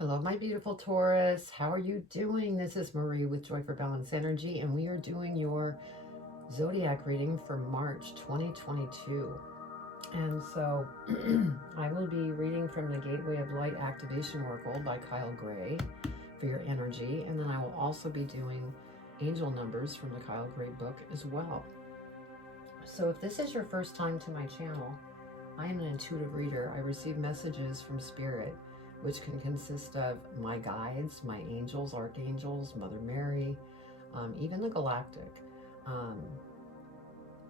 Hello, my beautiful Taurus. How are you doing? This is Marie with Joy for Balance Energy, and we are doing your zodiac reading for March 2022. And so I will be reading from the Gateway of Light Activation Oracle by Kyle Gray for your energy. And then I will also be doing angel numbers from the Kyle Gray book as well. So if this is your first time to my channel, I am an intuitive reader. I receive messages from Spirit, which can consist of my guides, my angels, archangels, Mother Mary, even the galactic.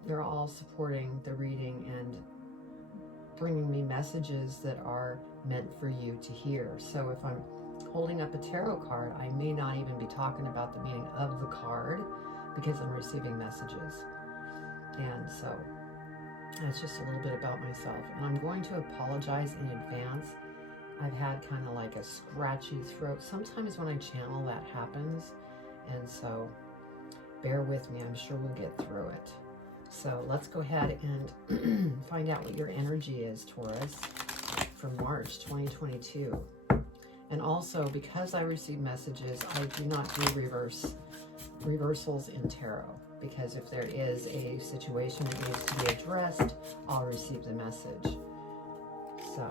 They're all supporting the reading and bringing me messages that are meant for you to hear. So if I'm holding up a tarot card, I may not even be talking about the meaning of the card because I'm receiving messages. And so that's just a little bit about myself. And I'm going to apologize in advance. I've had kind of like a scratchy throat. Sometimes when I channel that happens. And so bear with me. I'm sure we'll get through it. So let's go ahead and find out what your energy is, Taurus, for March 2022. And also, because I receive messages, I do not do reversals in tarot. Because if there is a situation that needs to be addressed, I'll receive the message. So,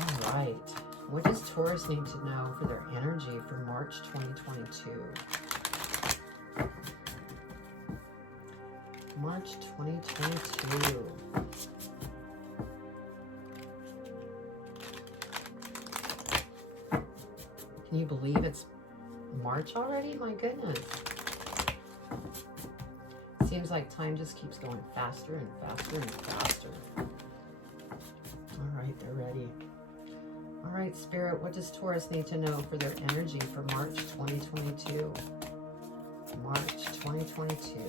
all right. What does Taurus need to know for their energy for March 2022? March 2022. Can you believe it's March already? My goodness. Seems like time just keeps going faster and faster and faster. All right, they're ready. All right, Spirit, what does Taurus need to know for their energy for March 2022? March 2022.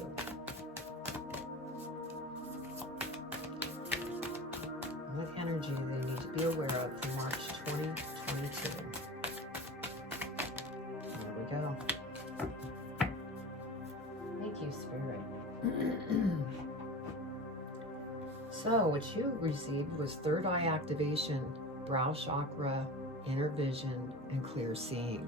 What energy do they need to be aware of for March 2022? There we go. Thank you, Spirit. So what you received was third eye activation, brow chakra, inner vision, and clear seeing.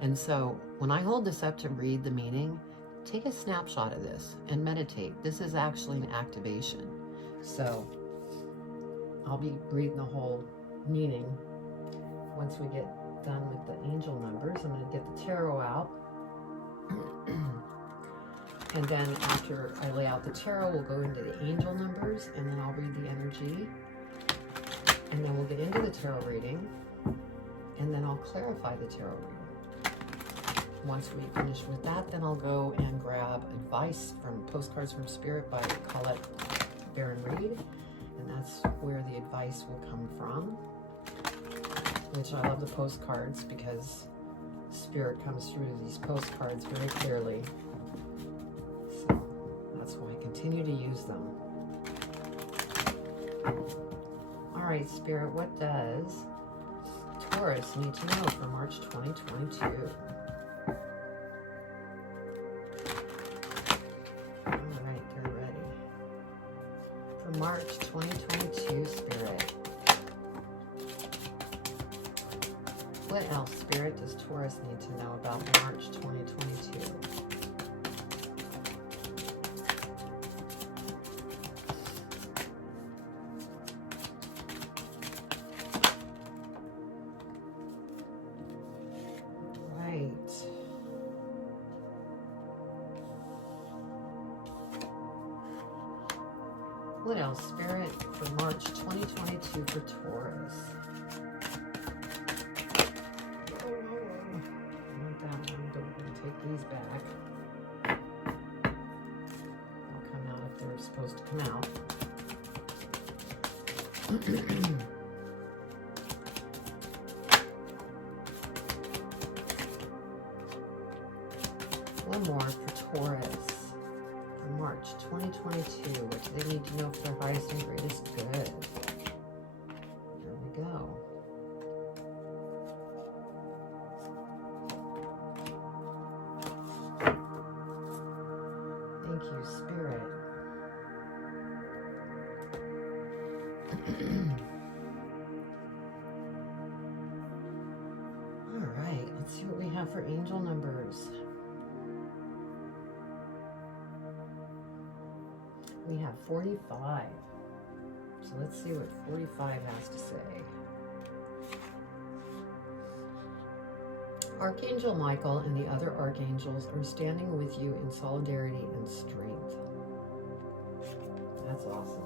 And so when I hold this up to read the meaning, take a snapshot of this and meditate. This is actually an activation. So I'll be reading the whole meaning once we get done with the angel numbers. I'm going to get the tarot out. And then after I lay out the tarot, we'll go into the angel numbers, and then I'll read the energy. And then we'll get into the tarot reading, and then I'll clarify the tarot reading. Once we finish with that, then I'll go and grab advice from Postcards from Spirit by Colette Baron Reed. And that's where the advice will come from, which I love the postcards because Spirit comes through these postcards very clearly. That's why I continue to use them. All right, Spirit, what does Taurus need to know for March 2022? All right, they're ready. For March 2022, Spirit. What else, Spirit, does Taurus need to know about March 2022? What else, Spirit, for March 2022 for Taurus? I want that one, but we're going to take these back. They'll come out if they're supposed to come out. One more for Taurus. March 2022. What do they need to know for their highest and greatest good? There we go. Thank you, Spirit. Let's see what we have for angel numbers. We have 45. So let's see what 45 has to say. Archangel Michael and the other archangels are standing with you in solidarity and strength. That's awesome.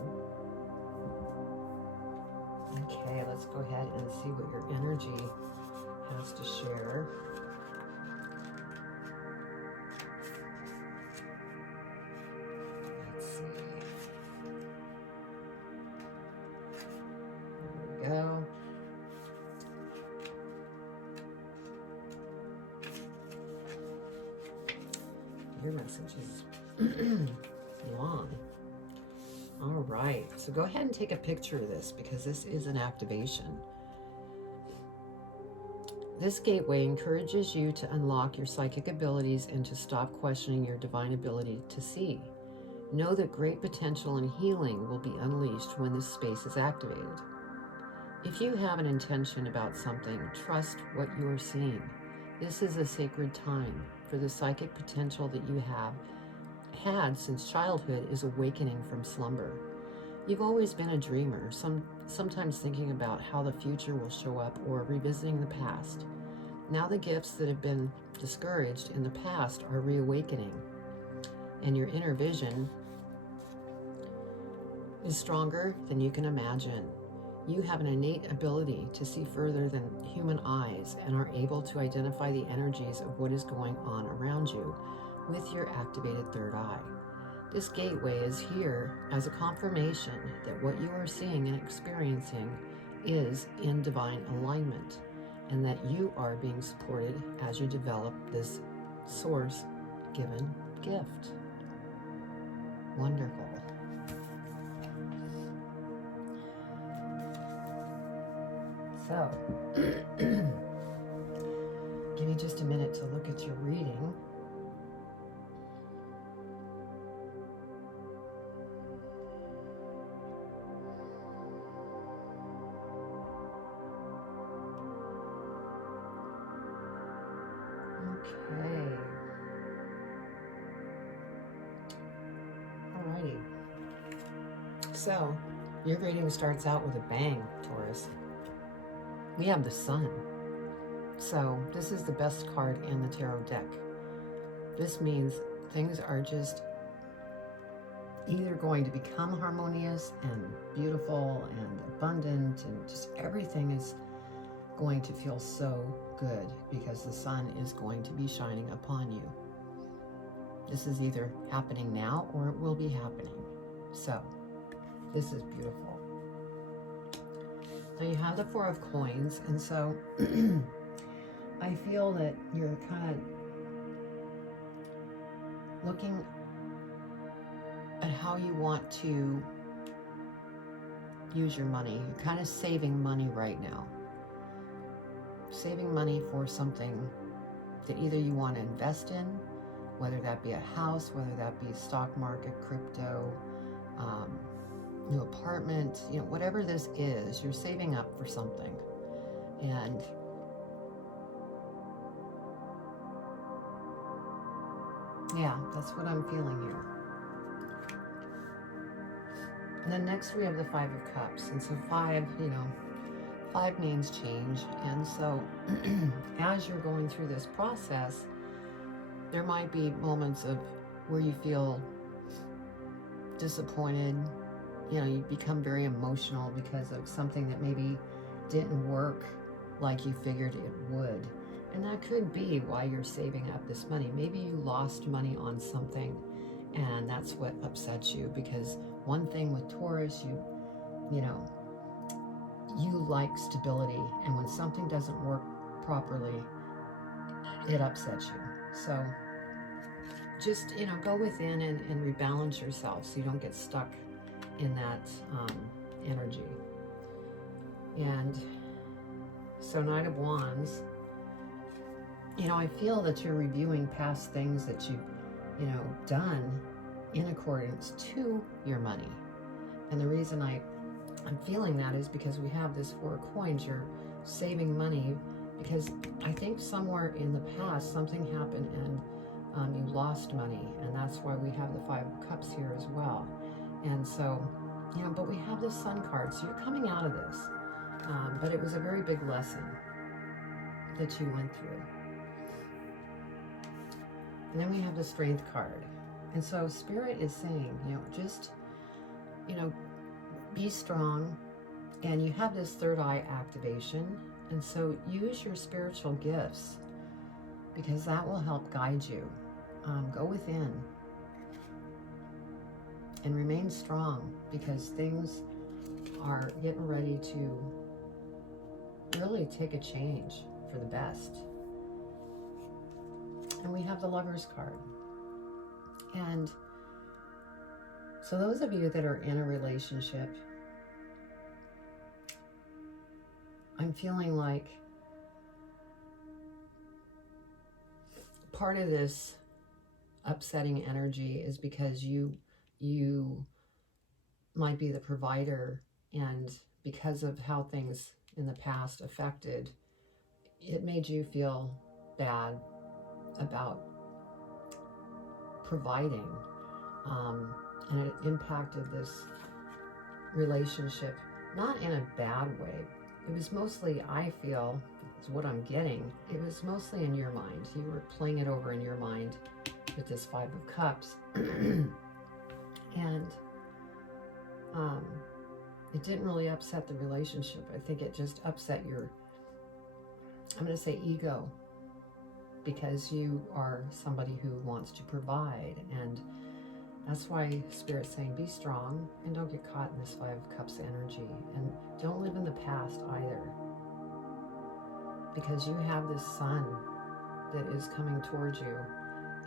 Okay, let's go ahead and see what your energy has to share. Let's see. There we go. Your message is long. All right, so go ahead and take a picture of this because this is an activation. This gateway encourages you to unlock your psychic abilities and to stop questioning your divine ability to see. Know that great potential and healing will be unleashed when this space is activated. If you have an intention about something, trust what you are seeing. This is a sacred time, for the psychic potential that you have had since childhood is awakening from slumber. You've always been a dreamer, sometimes thinking about how the future will show up or revisiting the past. Now the gifts that have been discouraged in the past are reawakening, and your inner vision is stronger than you can imagine. You have an innate ability to see further than human eyes and are able to identify the energies of what is going on around you with your activated third eye. This gateway is here as a confirmation that what you are seeing and experiencing is in divine alignment, and that you are being supported as you develop this source-given gift. Wonderful. So, give me just a minute to look at your reading. Okay. Alrighty. So, your reading starts out with a bang, Taurus. We have the Sun. So this is the best card in the tarot deck. This means things are just either going to become harmonious and beautiful and abundant, and just everything is going to feel so good because the sun is going to be shining upon you. This is either happening now or it will be happening. So this is beautiful. Now you have the Four of Coins, and so I feel that you're kind of looking at how you want to use your money. You're kind of saving money right now. Saving money for something that either you want to invest in, whether that be a house, whether that be stock market, crypto, new apartment, you know, whatever this is, you're saving up for something. And yeah, that's what I'm feeling here. And then next we have the Five of Cups. And so five, you know, five means change. And so as you're going through this process, there might be moments of where you feel disappointed. You know, you become very emotional because of something that maybe didn't work like you figured it would. And that could be why you're saving up this money. Maybe you lost money on something and that's what upsets you, because one thing with Taurus, you know, you like stability, and when something doesn't work properly, it upsets you. So just, you know, go within and rebalance yourself so you don't get stuck in that energy. And so Knight of Wands, you know, I feel that you're reviewing past things that you've, you know, done in accordance to your money. And the reason I'm feeling that is because we have this Four of Coins. You're saving money because I think somewhere in the past something happened and you lost money, and that's why we have the Five of Cups here as well. And so, you know, but we have this Sun card, so you're coming out of this. But it was a very big lesson that you went through. And then we have the Strength card. And so Spirit is saying, you know, just, you know, be strong. And you have this third eye activation. And so use your spiritual gifts, because that will help guide you. Go within and remain strong, because things are getting ready to really take a change for the best. And we have the Lovers card. And so those of you that are in a relationship, I'm feeling like part of this upsetting energy is because you might be the provider, and because of how things in the past affected, it made you feel bad about providing, and it impacted this relationship, not in a bad way. It was mostly, I feel, is what I'm getting, it was mostly in your mind. You were playing it over in your mind with this Five of Cups. And it didn't really upset the relationship. I think it just upset your, I'm going to say, ego, because you are somebody who wants to provide. And that's why Spirit's saying be strong and don't get caught in this Five of Cups energy, and don't live in the past either, because you have this sun that is coming towards you,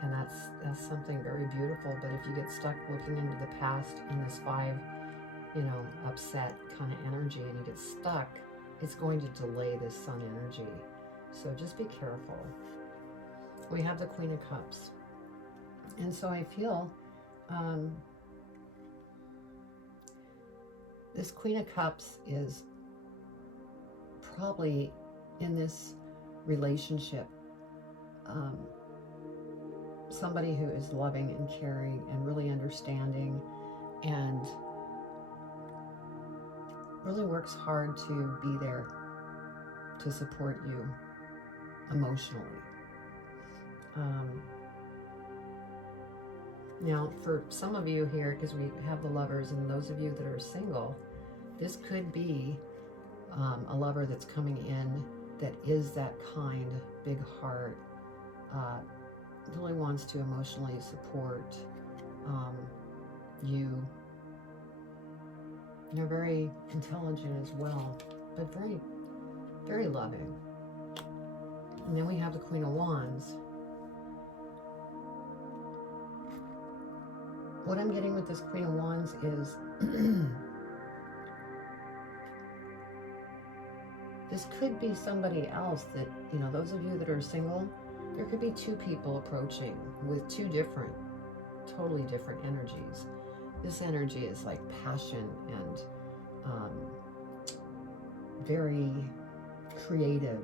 and that's something very beautiful. But if you get stuck looking into the past in this five, you know, upset kind of energy, and you get stuck, it's going to delay this sun energy. So just be careful. We have the Queen of Cups, and so I feel this Queen of Cups is probably in this relationship somebody who is loving and caring and really understanding, and really works hard to be there to support you emotionally. Now, for some of you here, because we have the Lovers, and those of you that are single, this could be a lover that's coming in that is that kind, big heart, really wants to emotionally support you. They're very intelligent as well, but very, very loving. And then we have the Queen of Wands. What I'm getting with this Queen of Wands is this could be somebody else that, you know, those of you that are single, there could be two people approaching with two different, totally different energies. This energy is like passion and very creative,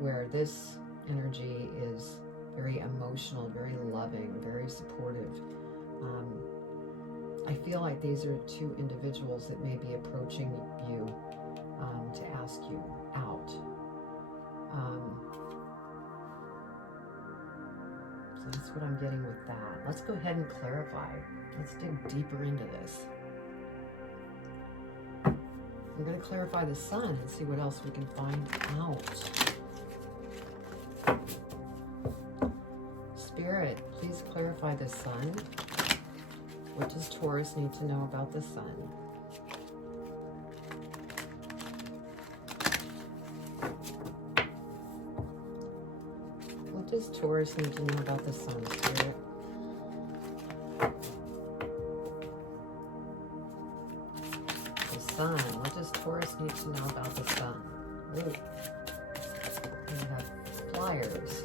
where this energy is very emotional, very loving, very supportive. I feel like these are two individuals that may be approaching you to ask you out. So that's what I'm getting with that. Let's go ahead and clarify. Let's dig deeper into this. We're going to clarify the sun and see what else we can find out. Spirit, please clarify the sun. What does Taurus need to know about the sun? What does Taurus need to know about the sun, Spirit? The sun. What does Taurus need to know about the sun? Ooh. We have flyers.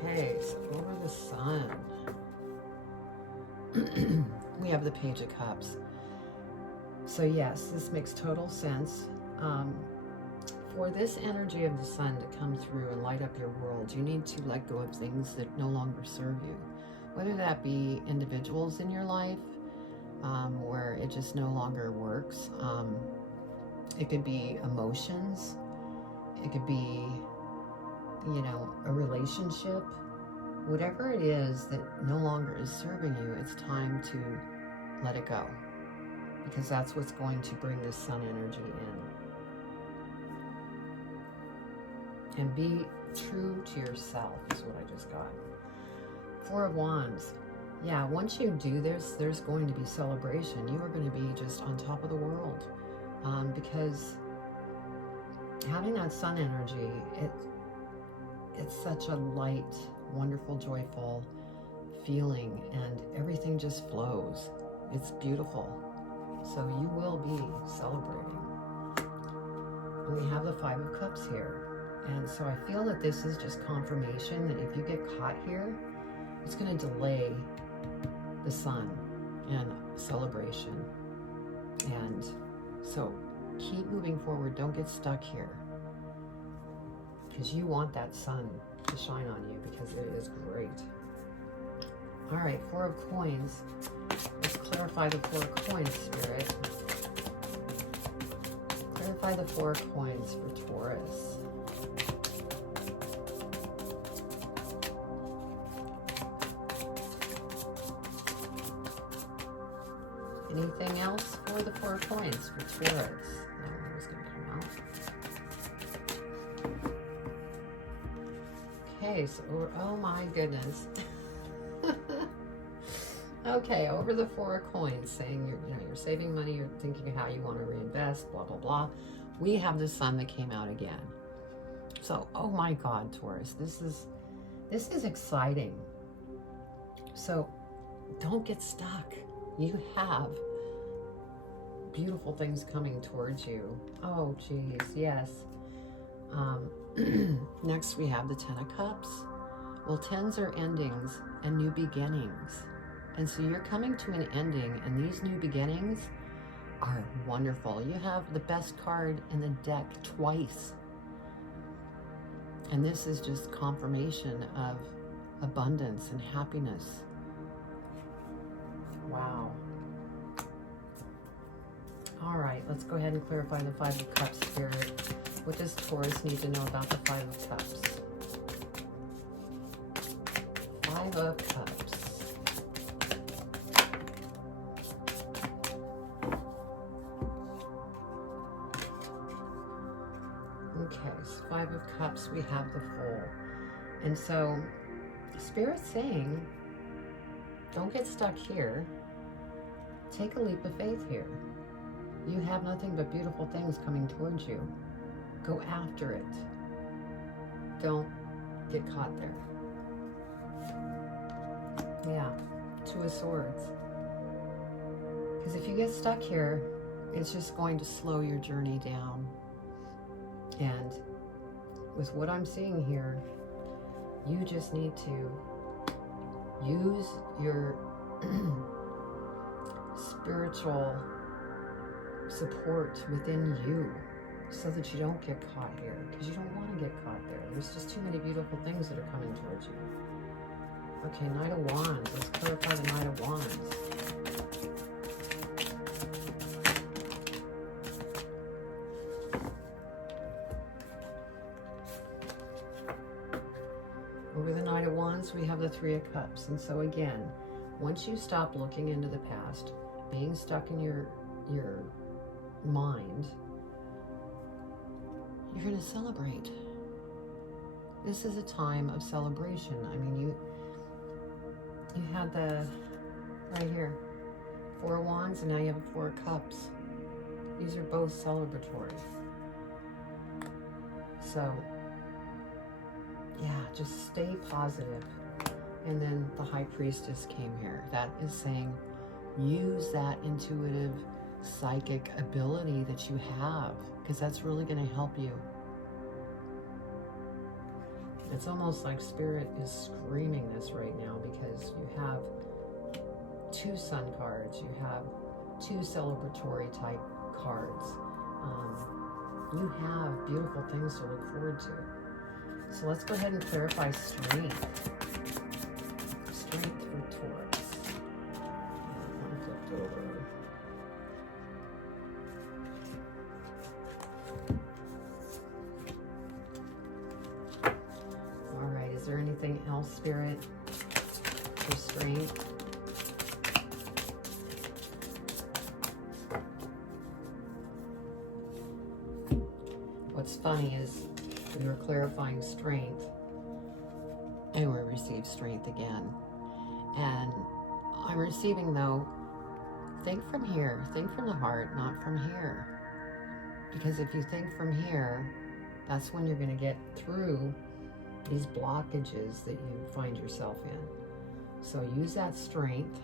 Okay, so over the sun, we have the Page of Cups. So yes, this makes total sense. For this energy of the sun to come through and light up your world, you need to let go of things that no longer serve you. Whether that be individuals in your life, where it just no longer works. It could be emotions. It could be, you know, a relationship. Whatever it is that no longer is serving you, it's time to let it go. Because that's what's going to bring this sun energy in. And be true to yourself is what I just got. Four of Wands. Yeah, once you do this, there's going to be celebration. You are going to be just on top of the world. Because having that sun energy, it's such a light, wonderful, joyful feeling, and everything just flows. It's beautiful. So you will be celebrating. And we have the Five of Cups here. And so I feel that this is just confirmation that if you get caught here, it's going to delay the sun and celebration. And so keep moving forward. Don't get stuck here, because you want that sun to shine on you, because it is great. All right, Four of Coins. Let's clarify the Four of Coins, Spirit. Clarify the Four of Coins for Taurus. Anything else for the Four of Coins for Taurus? That one was going to come out. Okay, so, oh my goodness. Okay, over the Four of Coins, saying you're saving money, you're thinking how you want to reinvest, blah, blah, blah. We have the sun that came out again. So, oh my God, Taurus, this is exciting. So, don't get stuck. You have beautiful things coming towards you. Oh, geez, yes. Next, we have the Ten of Cups. Well, tens are endings and new beginnings. And so you're coming to an ending, and these new beginnings are wonderful. You have the best card in the deck twice. And this is just confirmation of abundance and happiness. Wow. All right, let's go ahead and clarify the Five of Cups, Spirit. What does Taurus need to know about the Five of Cups? Five of Cups. Okay, so Five of Cups, we have the Fool. And so, Spirit's saying, don't get stuck here. Take a leap of faith here. You have nothing but beautiful things coming towards you. Go after it. Don't get caught there. Yeah, Two of Swords. Because if you get stuck here, it's just going to slow your journey down. And with what I'm seeing here, you just need to use your spiritual support within you so that you don't get caught here, because you don't want to get caught there. There's just too many beautiful things that are coming towards you. Okay, Knight of Wands. Let's clarify the Knight of Wands. Over the Knight of Wands, we have the Three of Cups. And so again, once you stop looking into the past, being stuck in your mind, you're going to celebrate. This is a time of celebration. I mean, you had the, right here, Four of Wands, and now you have a Four of Cups. These are both celebratory. So, yeah, just stay positive. And then the High Priestess came here. That is saying, use that intuitive psychic ability that you have, because that's really going to help you. It's almost like Spirit is screaming this right now, because you have two Sun cards, you have 2 celebratory type cards. You have beautiful things to look forward to. So let's go ahead and clarify strength. Strength for Taurus. One flipped over. All right, is there anything else, Spirit, for strength? What's funny is we were clarifying strength and we received strength again. And I'm receiving, though, think from here, think from the heart, not from here. Because if you think from here, that's when you're going to get through these blockages that you find yourself in. So use that strength,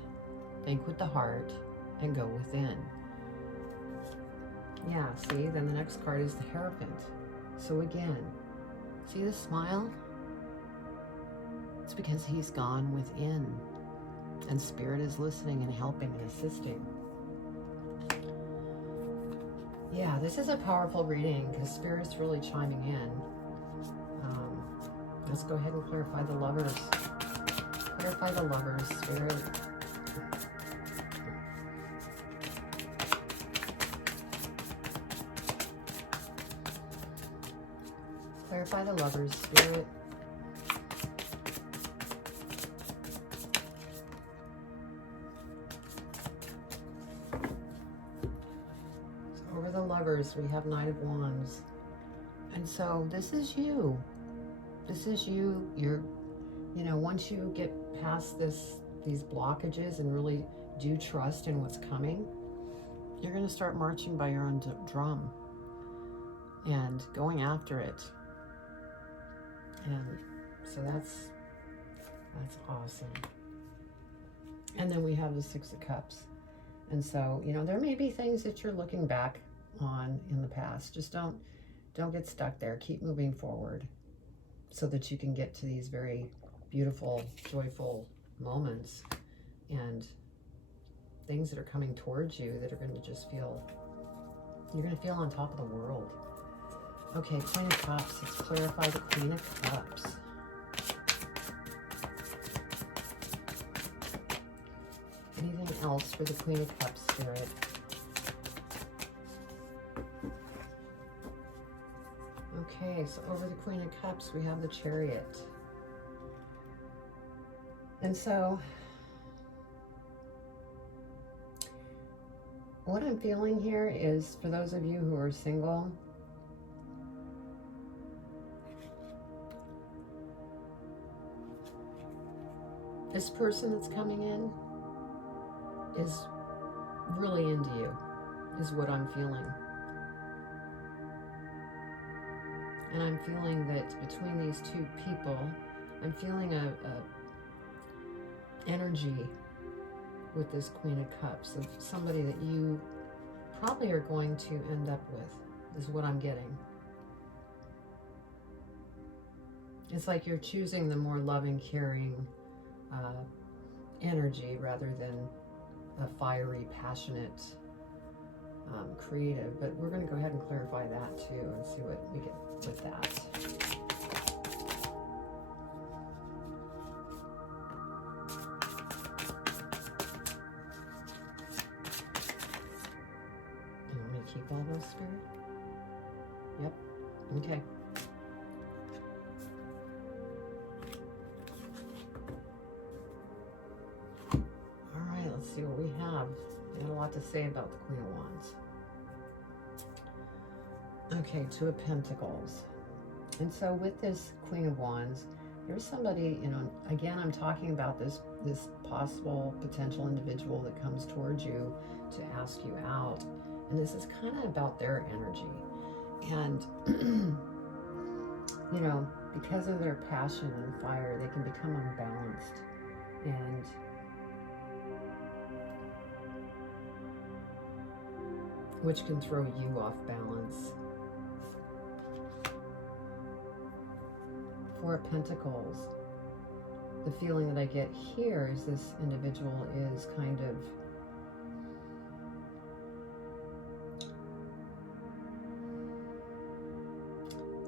think with the heart, and go within. Yeah, see, then the next card is the Hierophant. So again, see the smile? It's because he's gone within, and Spirit is listening and helping and assisting. Yeah, this is a powerful reading because Spirit's really chiming in. Let's go ahead and clarify the Lovers. Clarify the Lovers, Spirit. Clarify the Lovers, Spirit. So over the Lovers, we have Knight of Wands. And so this is you. This is you. You're, you know, once you get past these blockages and really do trust in what's coming, you're going to start marching by your own drum and going after it. And so that's awesome. And then we have the Six of Cups. And so, you know, there may be things that you're looking back on in the past. Just don't get stuck there. Keep moving forward so that you can get to these very beautiful, joyful moments and things that are coming towards you that are going to just feel, you're going to feel on top of the world. Okay, Queen of Cups. Let's clarify the Queen of Cups. Anything else for the Queen of Cups, Spirit? Okay, so over the Queen of Cups, we have the Chariot. And so, what I'm feeling here is, for those of you who are single, this person that's coming in is really into you, is what I'm feeling. And I'm feeling that between these two people, I'm feeling a energy with this Queen of Cups of somebody that you probably are going to end up with, is what I'm getting. It's like you're choosing the more loving, caring energy rather than a fiery, passionate, creative. But we're going to go ahead and clarify that too and see what we get with that. You want me to keep all those, Spirit? Yep. Okay. See what we have. We got a lot to say about the Queen of Wands. Okay, Two of Pentacles. And so with this Queen of Wands, there's somebody, you know, again, I'm talking about this possible potential individual that comes towards you to ask you out. And this is kind of about their energy. And, you know, because of their passion and fire, they can become unbalanced. And which can throw you off balance. Four of Pentacles. The feeling that I get here is this individual is kind of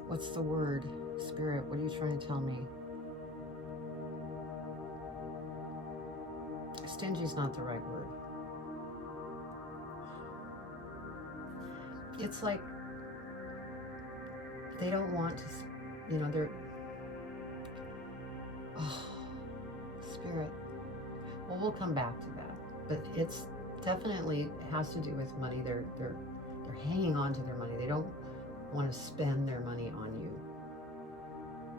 What's the word? Spirit, what are you trying to tell me? Stingy's not the right word. It's like they don't want to, you know, they're, oh, Spirit. Well, we'll come back to that. But it's definitely has to do with money. They're hanging on to their money. They don't want to spend their money on you.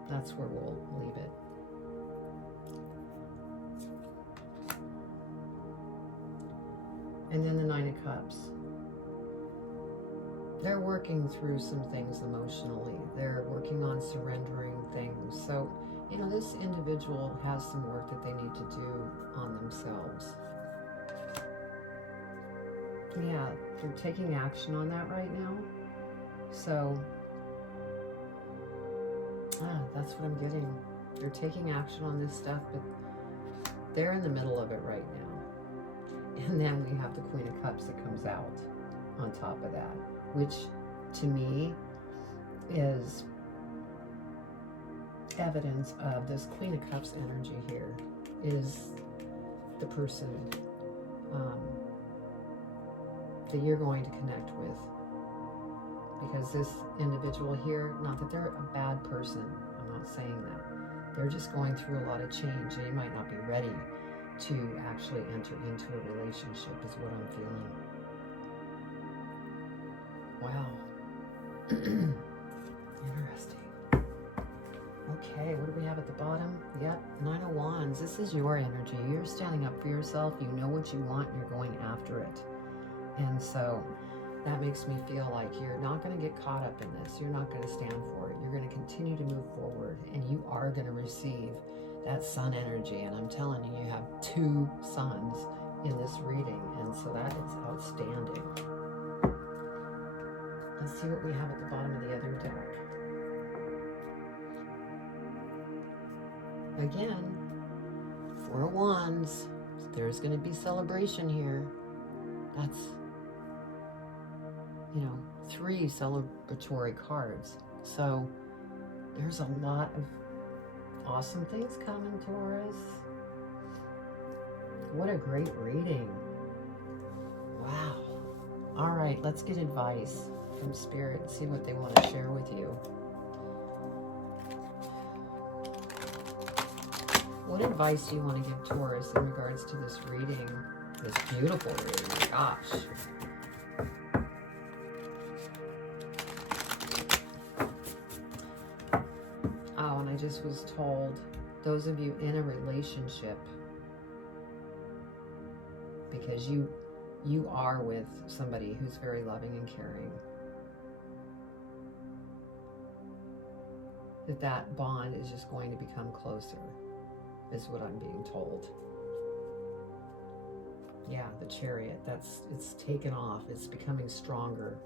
That's where we'll leave it. And then the Nine of Cups. They're working through some things emotionally. They're working on surrendering things. So, you know, this individual has some work that they need to do on themselves. Yeah, they're taking action on that right now. So, that's what I'm getting. They're taking action on this stuff, but they're in the middle of it right now. And then we have the Queen of Cups that comes out on top of that, which to me is evidence of this Queen of Cups energy here is the person that you're going to connect with. Because this individual here, not that they're a bad person, I'm not saying that. They're just going through a lot of change. They might not be ready to actually enter into a relationship is what I'm feeling. Wow. Interesting. Okay, what do we have at the bottom? Yep, Nine of Wands. This is your energy. You're standing up for yourself. You know what you want. You're going after it. And so that makes me feel like you're not going to get caught up in this. You're not going to stand for it. You're going to continue to move forward, and you are going to receive that sun energy. And I'm telling you, you have 2 suns in this reading, and so that is outstanding. Let's see what we have at the bottom of the other deck. Again, 4 of Wands. There's going to be celebration here. That's, you know, 3 celebratory cards. So there's a lot of awesome things coming, Taurus. What a great reading. Wow. All right, let's get advice from Spirit and see what they want to share with you. What advice do you want to give Taurus in regards to this reading? This beautiful reading, gosh. Oh, and I just was told, those of you in a relationship, because you are with somebody who's very loving and caring, that bond is just going to become closer, is what I'm being told. Yeah, the Chariot, it's taken off. It's becoming stronger.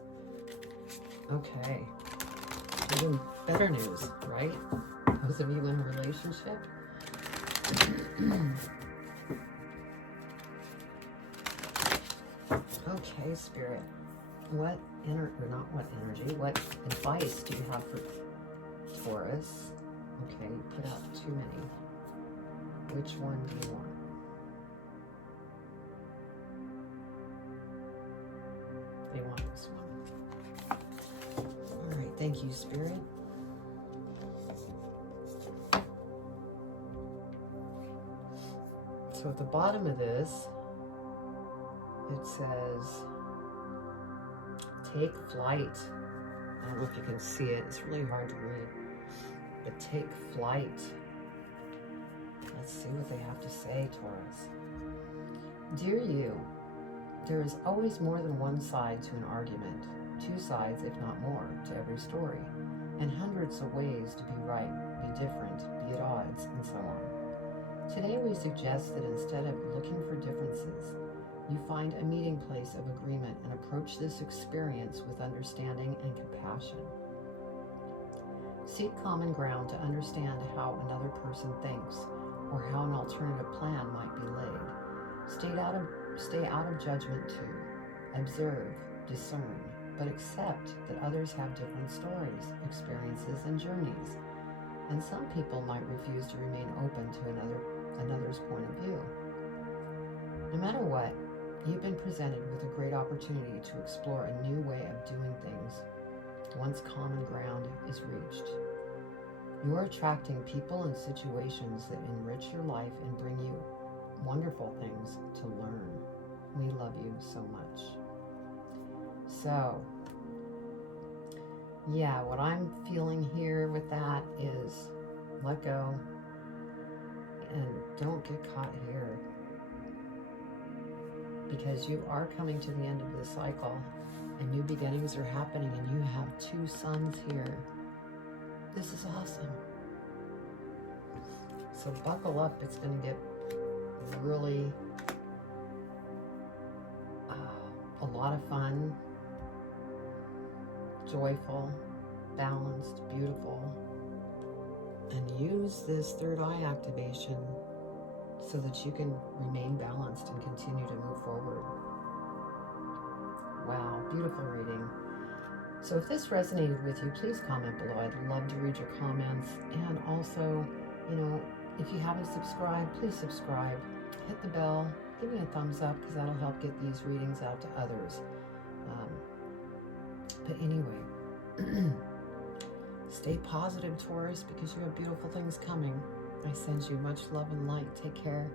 Okay. Even better news, right? Those of you in a relationship. Okay, Spirit. What advice do you have for Taurus? Okay, you put out too many. Which one do you want? They want this one. All right, thank you, Spirit. So at the bottom of this, it says, take flight. I don't know if you can see it. It's really hard to read. But take flight. Let's see what they have to say, Taurus. Dear you, there is always more than one side to an argument, 2 sides, if not more, to every story, and hundreds of ways to be right, be different, be at odds, and so on. Today we suggest that instead of looking for differences, you find a meeting place of agreement and approach this experience with understanding and compassion. Seek common ground to understand how another person thinks or how an alternative plan might be laid. Stay out of judgment too. Observe, discern, but accept that others have different stories, experiences, and journeys. And some people might refuse to remain open to another's point of view. No matter what, you've been presented with a great opportunity to explore a new way of doing things once common ground is reached. You're attracting people and situations that enrich your life and bring you wonderful things to learn. We love you so much. So, yeah, what I'm feeling here with that is let go and don't get caught here, because you are coming to the end of the cycle and new beginnings are happening, and you have 2 suns here. This is awesome. So buckle up. It's going to get really a lot of fun, joyful, balanced, beautiful. And use this third eye activation so that you can remain balanced and continue to move forward. Wow, beautiful reading. So if this resonated with you, please comment below. I'd love to read your comments. And also, if you haven't subscribed, please subscribe. Hit the bell. Give me a thumbs up, because that'll help get these readings out to others. But anyway, stay positive, Taurus, because you have beautiful things coming. I send you much love and light. Take care.